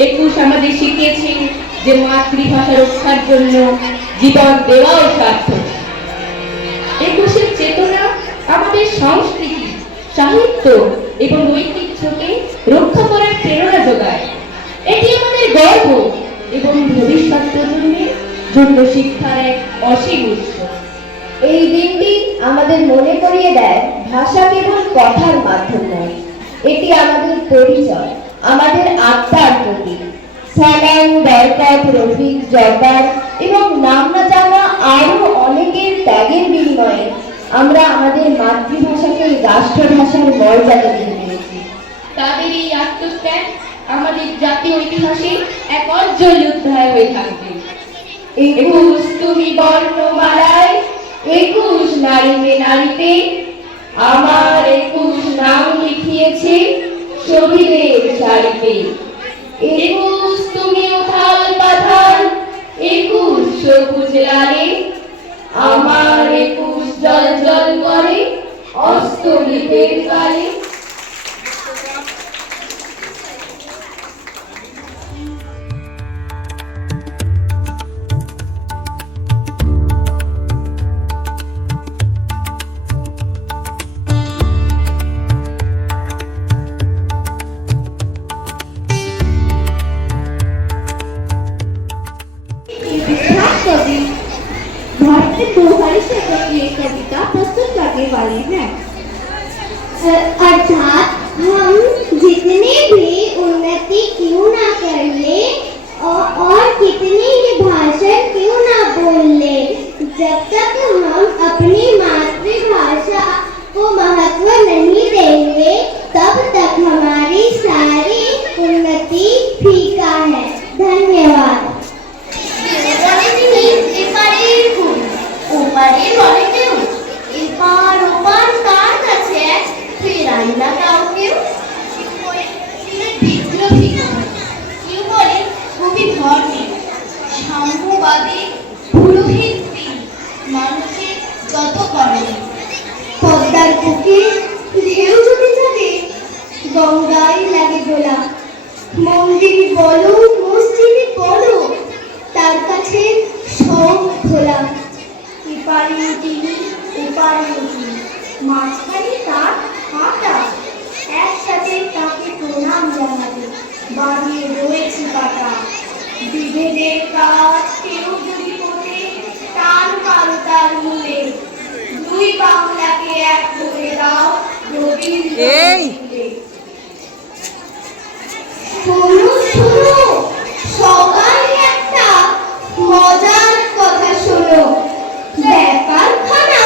একুশ আমাদের শিখিয়েছে যে মাতৃভাষা রক্ষার জন্য জীবন দেওয়াও সার্থক। একুশের চেতনা আমাদের সংস্কৃতি, সাহিত্য এবং ঐতিহ্যকে রক্ষা করার প্রেরণা যোগায়। এটি আমাদের গর্ব এবং ভবিষ্যৎ প্রজন্মের জন্য শিক্ষার এক অসীম উৎস। এই দিনটি আমাদের মনে করিয়ে দেয় ভাষা কেবল কথার মাধ্যম নয়, এটি আমাদের পরিচয়, আমাদের আত্মার প্রতীক। সালাম, বরকত, রফিক, জব্বার এবং নাম না জানা আরো অনেকের ত্যাগের বিনিময়ে আমরা আমাদের মাতৃভাষাকে রাষ্ট্রভাষার মর্যাদা দিয়ে দিয়েছি। তাদের এই আত্মত্যাগ আমাদের জাতীয় ইতিহাসে এক অজ্জ্বল অধ্যায় হয়ে থাকবে। একুশ তুমি বর্ণমালায়, একুশ নারীতে নারীতে, আমার একুশ নাম লিখিয়েছে শহীদের শাড়িতে। একুশ তুমি উথাল পাথাল, একুশ সবুজ লালে, আমার একুশ জল জল করে অস্তমিতের কালে। भारत में 2000 से कविता प्रस्तुत करने वाले हैं। अर्थात हम जितने भी उन्नति क्यों ना कर ले और कितनी ही भाषा क्यों ना बोल ले, जब तक हम अपनी मातृभाषा को महत्व नहीं देंगे तब तक हमारी सारी उन्नति फीका है। धन्यवाद। মানুষের যত করে পদ্মার বুকে ঢেউ যদি থাকে, গঙ্গায় লাগে দোলা। মন্দির বলো, মসজিদে বলো, তার কাছে সব খোলা। এপারে উঠিনি ওপারে উঠিনি, মাঝখানে তার হাঁটা, একসাথে তাকে প্রণাম জানাতে বাড়িয়ে রয়েছে কাটা। বিভেদের কাজ কেউ যদি করে টান কারো তার মূলে, দুই বাংলাকে এক করে দাও রবীন্দ্র। শোনো শোনো, সবাই একটা মজার কথা শোনো। ব্যাপারখানা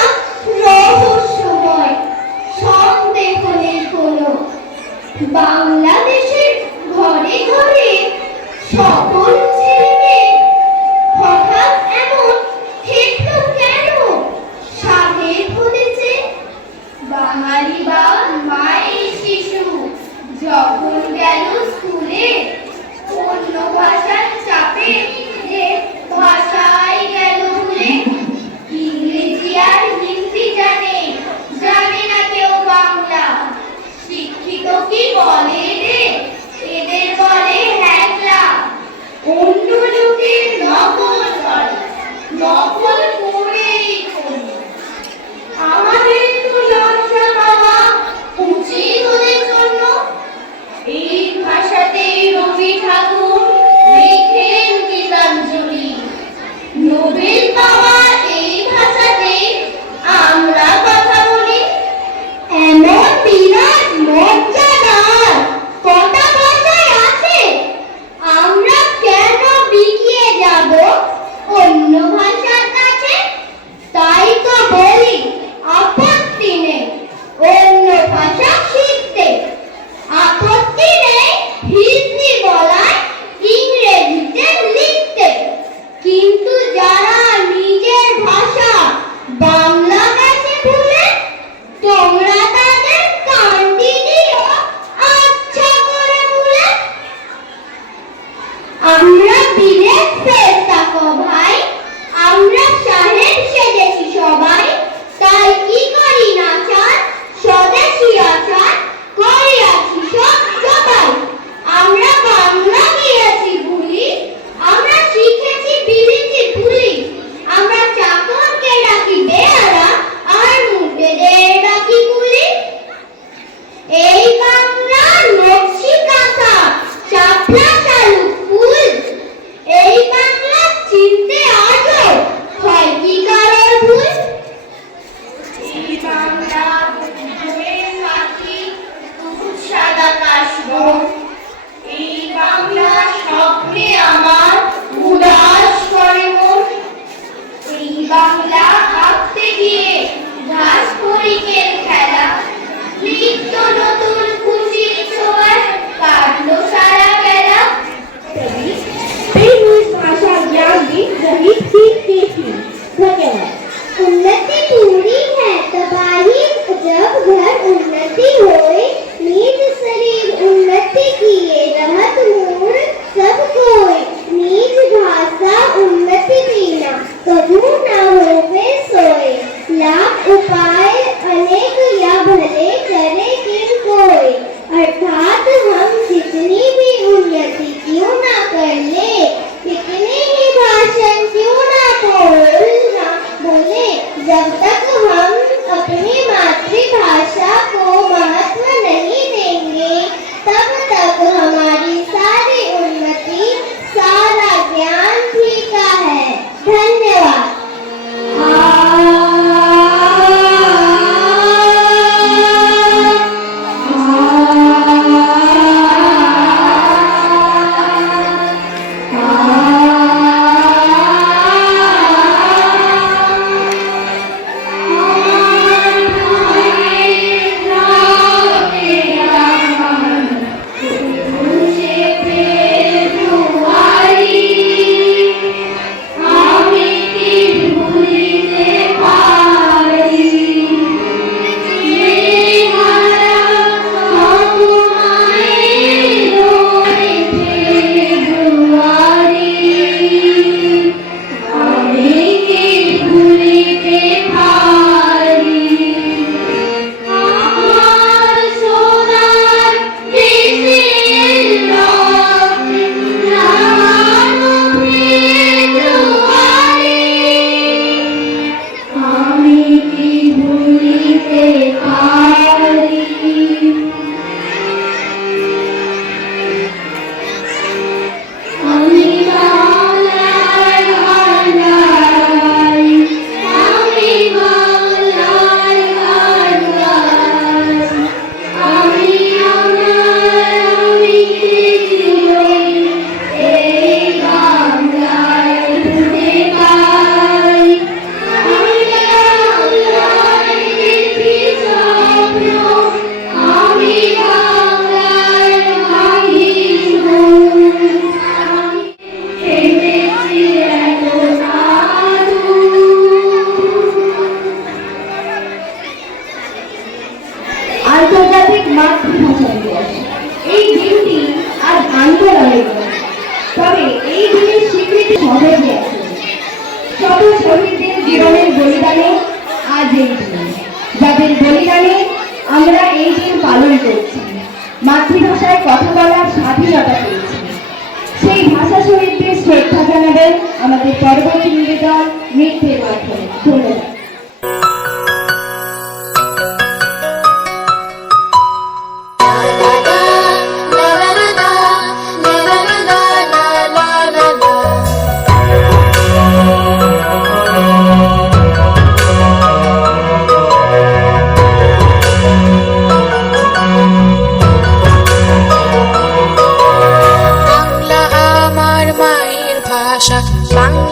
রহস্যময়, সন্দেহ নেই কোনো। বাংলাদেশের ঘরে ঘরে সকল ছেলে হঠাৎ এমন হেঁটলো কেন? সাধের হয়েছে বাঙালি বা মায়ের শিশু যখন গেল স্কুলে, অন্য ভাষার চাপে যে ভাষায় গেল ভুলে। ইংরেজি আর হিন্দি জানে, জানে না কেউ বাংলা। শিক্ষিত কি বলে এদের বলে হ্যাকলা। অন্য লোকের নকল করে, নকল করেই করি। আমাদের তো লজ্জা পাওয়া উচিত ওদের জন্য। এই ভাষাতেই রবি ঠাকুর লেখেন গীতাঞ্জলি। নোবেল পাওয়া এই ভাষাতেই আমরা কথা বলি। এমন বিরাট মর্যাদার কটা ভাষায় আছে, আমরা কেন বিকিয়ে যাব অন্য ভাষার কাছে? তাই তো বলি আপত্তি নেই অন্য ভাষা শিখতে, আপত্তি নেই হিন্দি বলায়, ইংরেজিতে লিখতে। কিন্তু যারা নিজের ভাষা বাংলা ভাষা ভুলে, তোমরা তাদের কান্দি দিও আচ্ছা করে ভুলে। আমরা বিলেত ফেরতা কো ভাই, আমরা সাহেব সেজেছি সবাই। তাই কি করি না চান স্বদেশী আচার, করি আছি সব সবাই। আমরা বাংলা গিয়ে না শালুক ফুল, এই বাংলা চিনতে আজও হয় কি কারোর ভুল? এই বাংলা ঘুমের পাখি, দুধ সাদা কাশবন। এই বাংলা স্বপ্নে আমার উদাস করে মন। এই বাংলা আঁকতে গিয়ে ঘাস ফড়িংয়ের খেলা, লিপ্ত নতুন খুশির ছোঁয়ায় কাটলো সারা বেলা। भाषा ज्ञान भी रहित ही थी। धन्यवाद। उन्नति पूरी है तबाही जब घर उन्नति होए, नीज शरीर उन्नति किए रहत मूल सब कोय। नीज भाषा उन्नति बिना कभू न होवे सोए, लाख उपाय अनेक या भले करे किन कोय। अर्थात हम जितनी भी उन्नति क्यों न कर ले, कितने ही भाषण क्यों न बोले, जब तक हम अपनी मातृभाषा को महत्व नहीं देंगे, तब तक हमारी सारी उन्नति, सारा ज्ञान फीका है। धन्यवाद। আন্তর্জাতিক মাতৃভাষা দিবস এই দিনটি আজ আন্দোলনের দিন। তবে এই দিনের স্বীকৃতি সহজে আছে। শত শহীদদের জীবনের বলিদানে আজ এই দিন, যাদের বলিদানে আমরা এই দিন পালন করছি, মাতৃভাষায় কথা বলার স্বাধীনতা পেয়েছি। সেই ভাষা শহীদদের শ্রদ্ধা জানাবেন আমাদের পরবর্তী নিবেদন নৃত্যের মাধ্যমে। ধন্যবাদ। বাংলা আমার মায়ের ভাষা, বাংলা